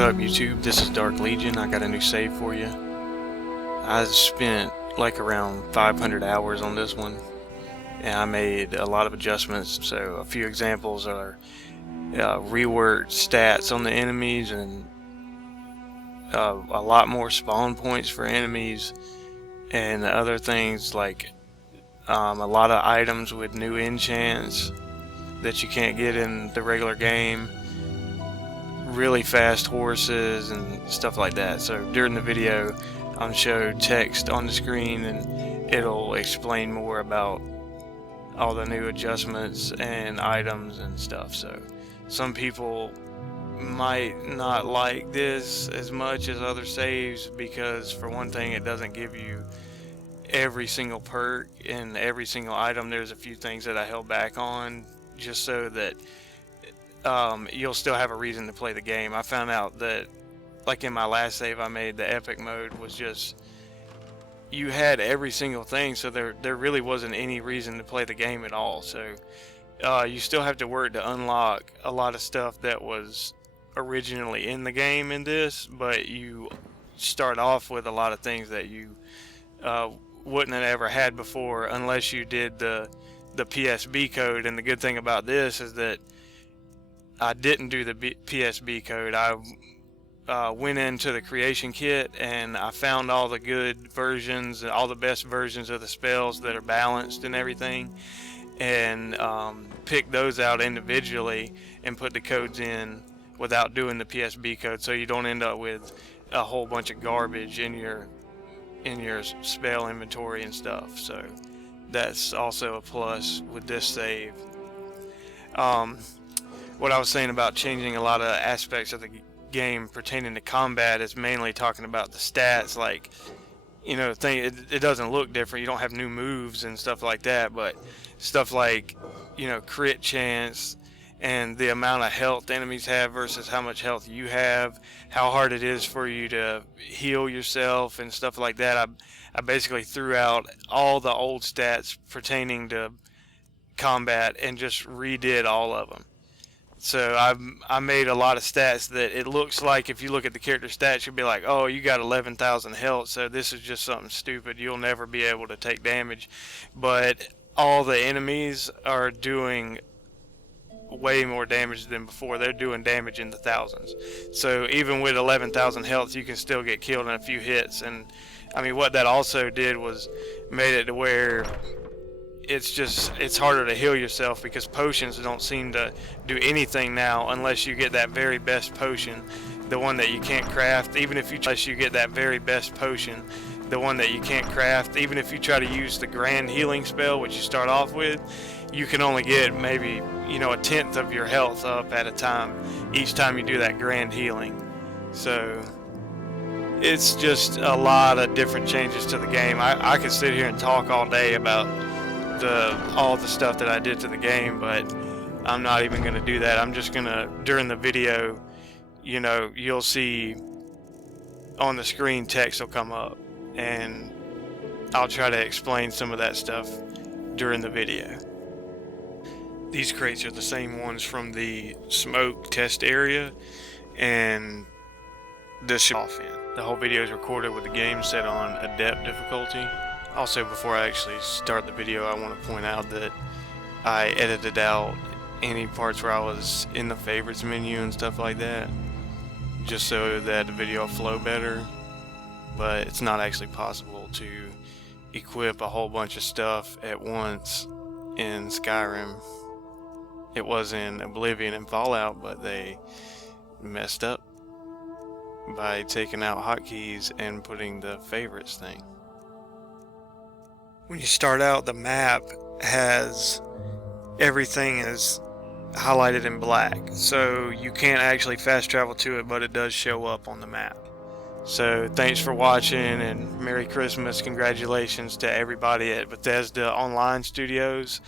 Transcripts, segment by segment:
What up YouTube, this is Dark Legion. I got a new save for you. I spent like around 500 hours on this one and I made a lot of adjustments. So a few examples are reworked stats on the enemies and a lot more spawn points for enemies, and other things like a lot of items with new enchants that you can't get in the regular game, really fast horses and stuff like that. So during the video I'll show text on the screen and it'll explain more about all the new adjustments and items and stuff. So some people might not like this as much as other saves because, for one thing, it doesn't give you every single perk and every single item. There's a few things that I held back on just so that you'll still have a reason to play the game. I found out that, like in my last save I made, the epic mode was just, you had every single thing, so there really wasn't any reason to play the game at all. So you still have to work to unlock a lot of stuff that was originally in the game in this, but you start off with a lot of things that you wouldn't have ever had before unless you did the PSB code. And the good thing about this is that I didn't do the PSB code. I went into the creation kit and I found all the good versions, all the best versions of the spells that are balanced and everything, and picked those out individually and put the codes in without doing the PSB code, so you don't end up with a whole bunch of garbage in your spell inventory and stuff. So that's also a plus with this save. What I was saying about changing a lot of aspects of the game pertaining to combat is mainly talking about the stats. Like, you know, it doesn't look different, you don't have new moves and stuff like that, but stuff like, you know, crit chance and the amount of health enemies have versus how much health you have, how hard it is for you to heal yourself and stuff like that. I basically threw out all the old stats pertaining to combat and just redid all of them. So I made a lot of stats that it looks like, if you look at the character stats, you'll be like, oh, you got 11,000 health, so this is just something stupid, you'll never be able to take damage. But all the enemies are doing way more damage than before. They're doing damage in the thousands. So even with 11,000 health, you can still get killed in a few hits. And I mean, what that also did was made it to where it's harder to heal yourself, because potions don't seem to do anything now unless you get that very best potion, the one that you can't craft. Even if you try to use the grand healing spell, which you start off with, you can only get maybe, you know, 1/10 of your health up at a time each time you do that grand healing. So it's just a lot of different changes to the game. I could sit here and talk all day about all the stuff that I did to the game, but I'm not even going to do that. I'm just going to, during the video, you know, you'll see on the screen text will come up and I'll try to explain some of that stuff during the video. These crates are the same ones from the smoke test area, and this should off in. The whole video is recorded with the game set on adept difficulty. Also, before I actually start the video, I want to point out that I edited out any parts where I was in the favorites menu and stuff like that, just so that the video will flow better. But it's not actually possible to equip a whole bunch of stuff at once in Skyrim. It was in Oblivion and Fallout, but they messed up by taking out hotkeys and putting the favorites thing. When you start out, the map has everything is highlighted in black, so you can't actually fast travel to it, but it does show up on the map. So thanks for watching, and Merry Christmas. Congratulations to everybody at Bethesda Online Studios,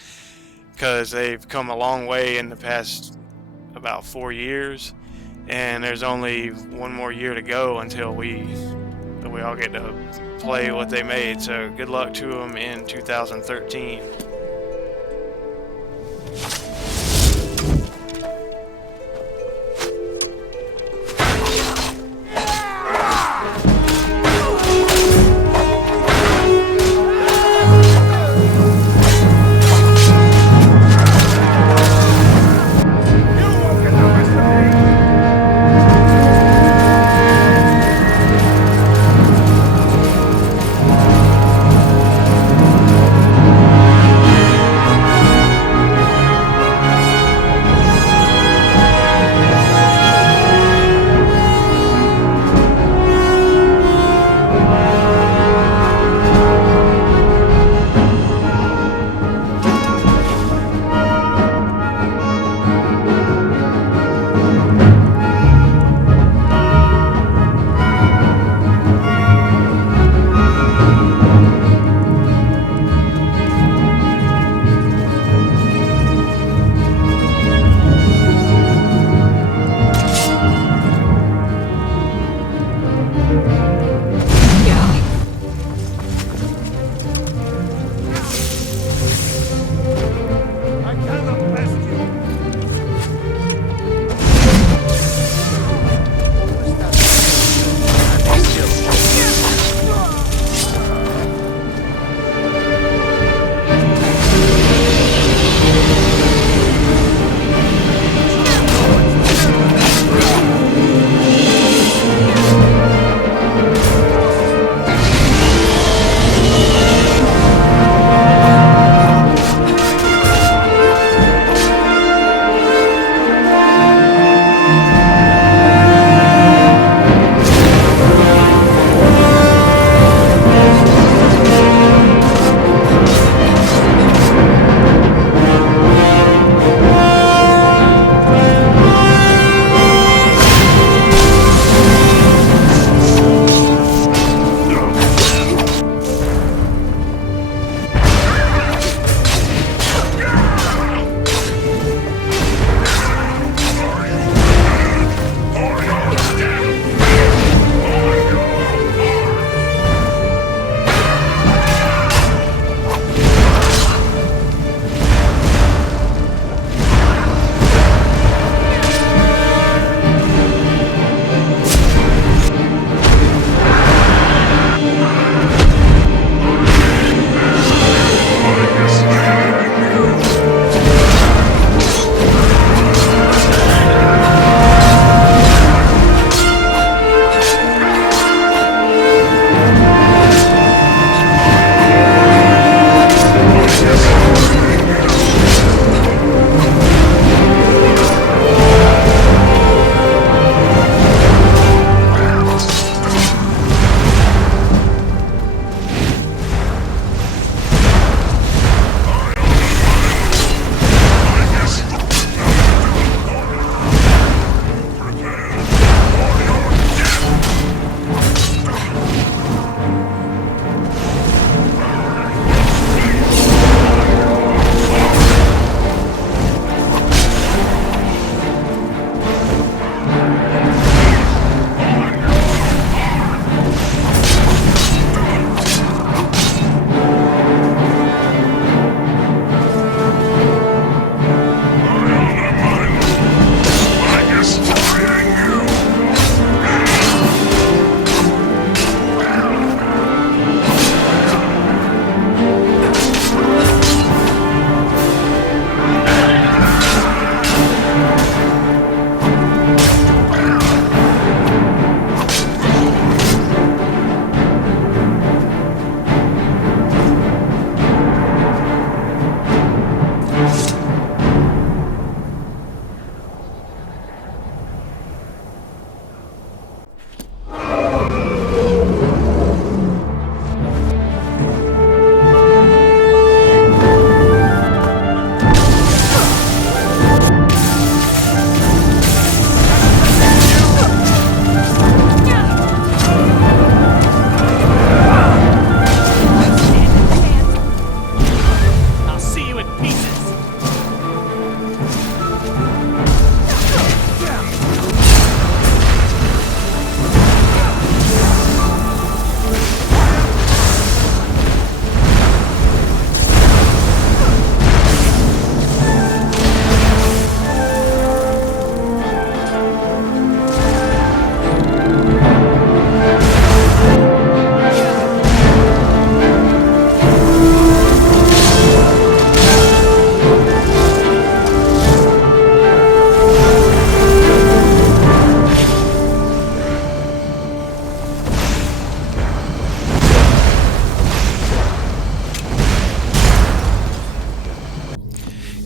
because they've come a long way in the past about 4 years, and there's only one more year to go until we all get to play what they made. So good luck to them in 2013.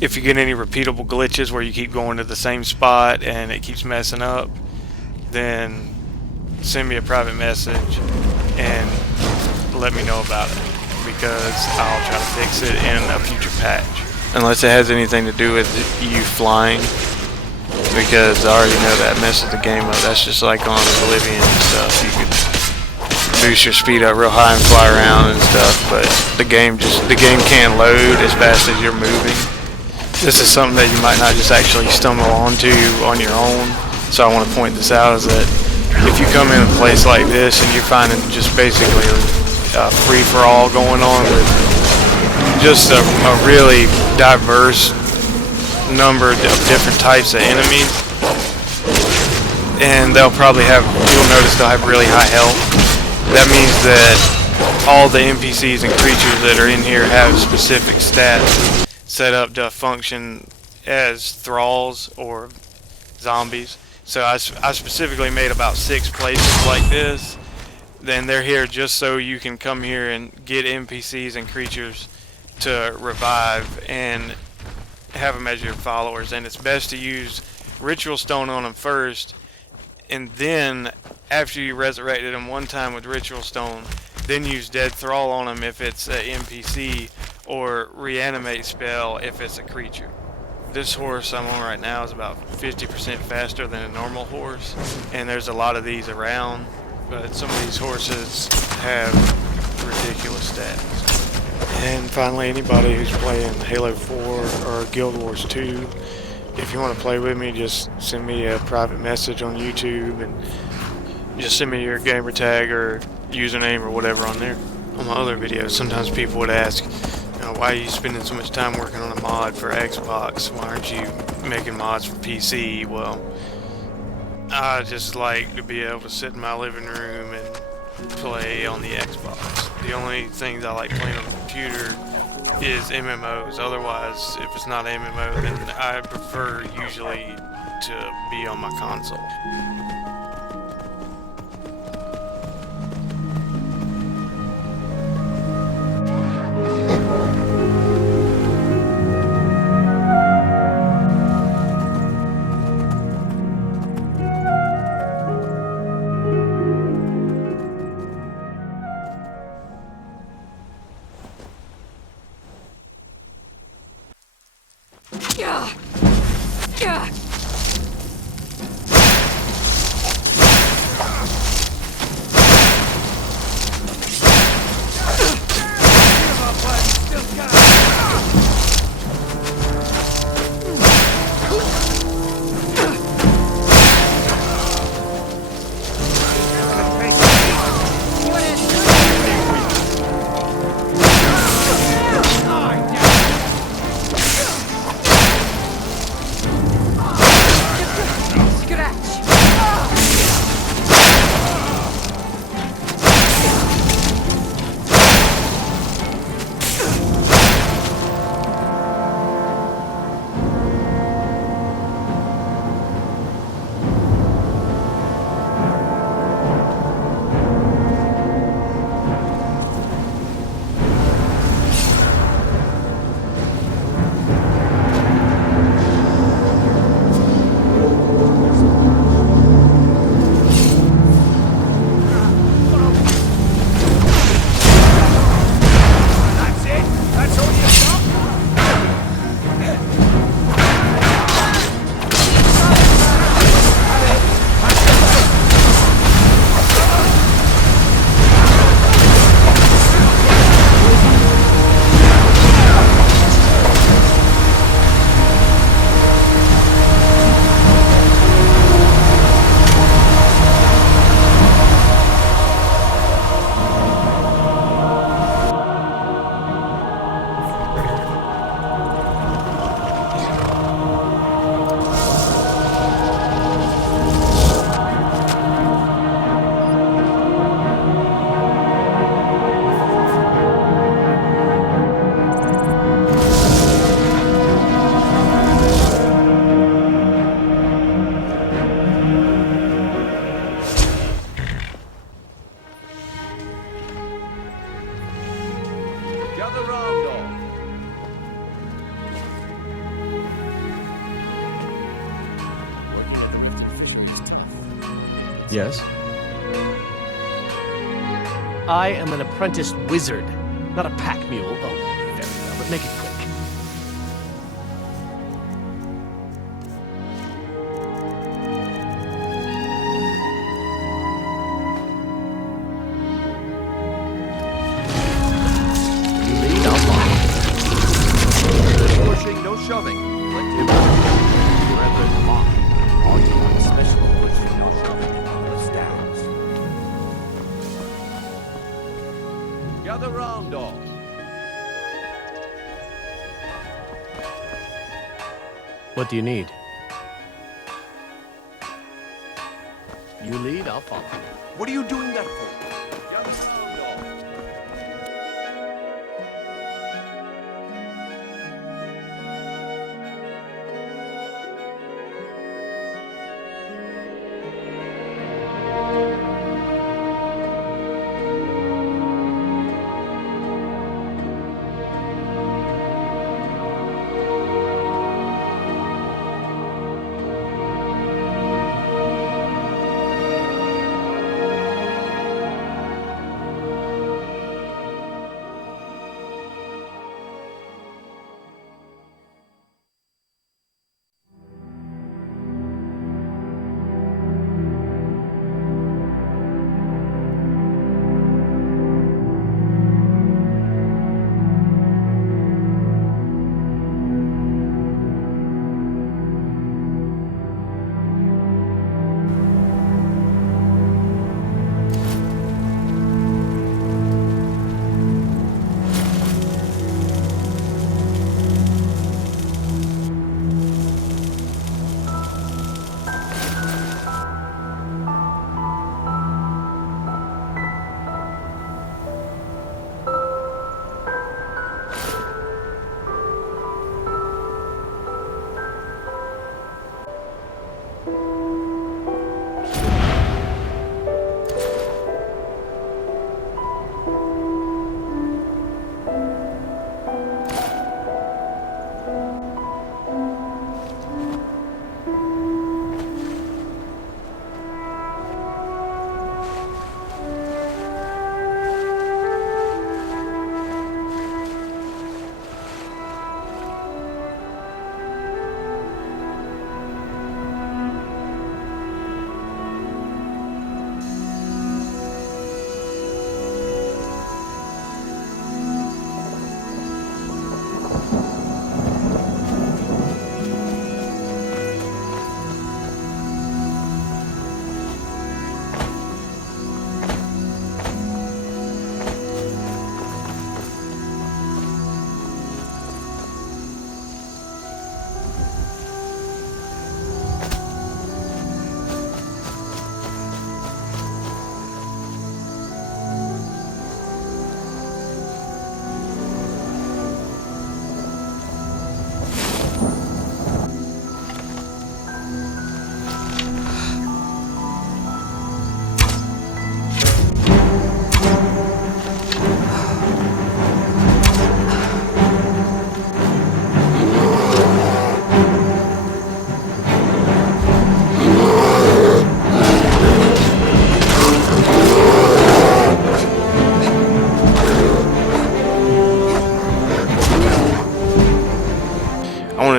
if you get any repeatable glitches where you keep going to the same spot and it keeps messing up, then send me a private message and let me know about it, because I'll try to fix it in a future patch. Unless it has anything to do with you flying, because I already know that messes the game up. That's just like on Oblivion and stuff. You could boost your speed up real high and fly around and stuff, but the game can't load as fast as you're moving. This is something that you might not just actually stumble onto on your own. So I want to point this out, is that if you come in a place like this and you're finding just basically a free-for-all going on with just a really diverse number of different types of enemies, and you'll notice they'll have really high health. That means that all the NPCs and creatures that are in here have specific stats set up to function as thralls or zombies. So I specifically made about 6 places like this. Then they're here just so you can come here and get NPCs and creatures to revive and have them as your followers. And it's best to use Ritual Stone on them first, and then after you resurrected them one time with Ritual Stone, then use Dead Thrall on them if it's an NPC, or Reanimate Spell if it's a creature. This horse I'm on right now is about 50% faster than a normal horse, and there's a lot of these around, but some of these horses have ridiculous stats. And finally, anybody who's playing Halo 4 or Guild Wars 2, if you want to play with me, just send me a private message on YouTube and just send me your gamer tag or username or whatever on there. On my other videos, sometimes people would ask, why are you spending so much time working on a mod for Xbox? Why aren't you making mods for PC? Well, I just like to be able to sit in my living room and play on the Xbox. The only things I like playing on the computer is MMOs. Otherwise, if it's not an MMO, then I prefer usually to be on my console. Yes? I am an apprentice wizard, not a pack mule. Oh, very well, but make it quick. You lead, I'll follow. No pushing, no shoving. Plenty of rather than mine. All you want, special pushing, no shoving. The stands. Gather round, all. What do you need? You lead, I'll follow. What are you doing that for? Gather round, all.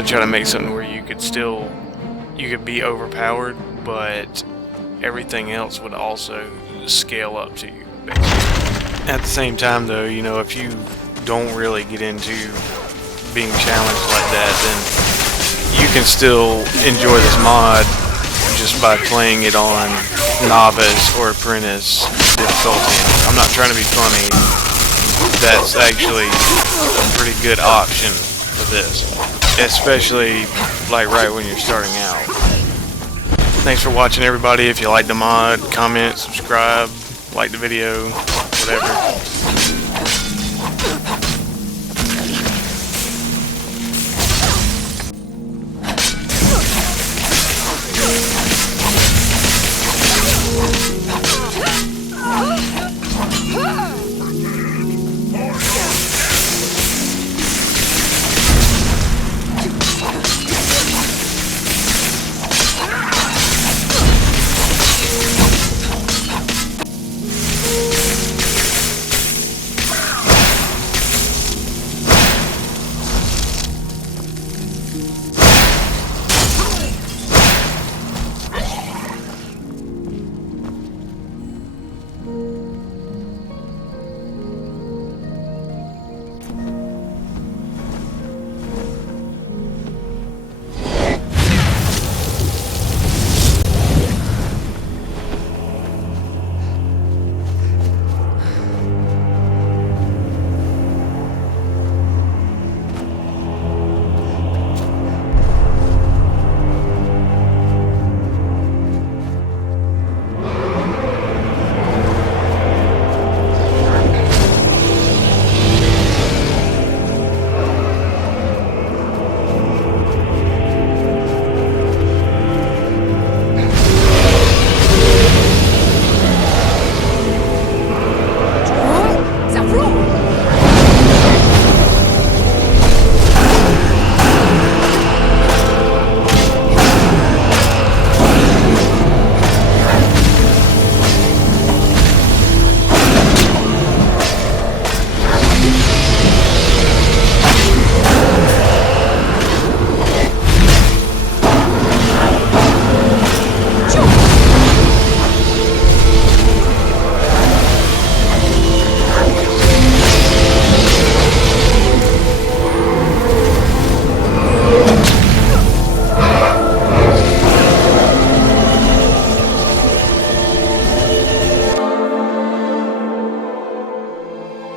Try to make something where you could be overpowered, but everything else would also scale up to you, basically. At the same time though, you know, if you don't really get into being challenged like that, then you can still enjoy this mod just by playing it on novice or apprentice difficulty. I'm not trying to be funny. That's actually a pretty good option for this, especially like right when you're starting out. Thanks for watching, everybody. If you like the mod, comment, subscribe, like the video, whatever.